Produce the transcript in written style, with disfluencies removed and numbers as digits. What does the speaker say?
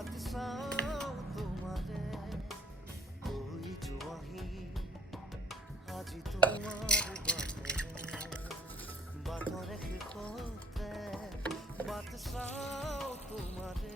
চাওঁ তোমাৰে কৈ যোৱাহি আজি তোমাৰ বাটৰে শেষতে বাট চাওঁ তোমাৰে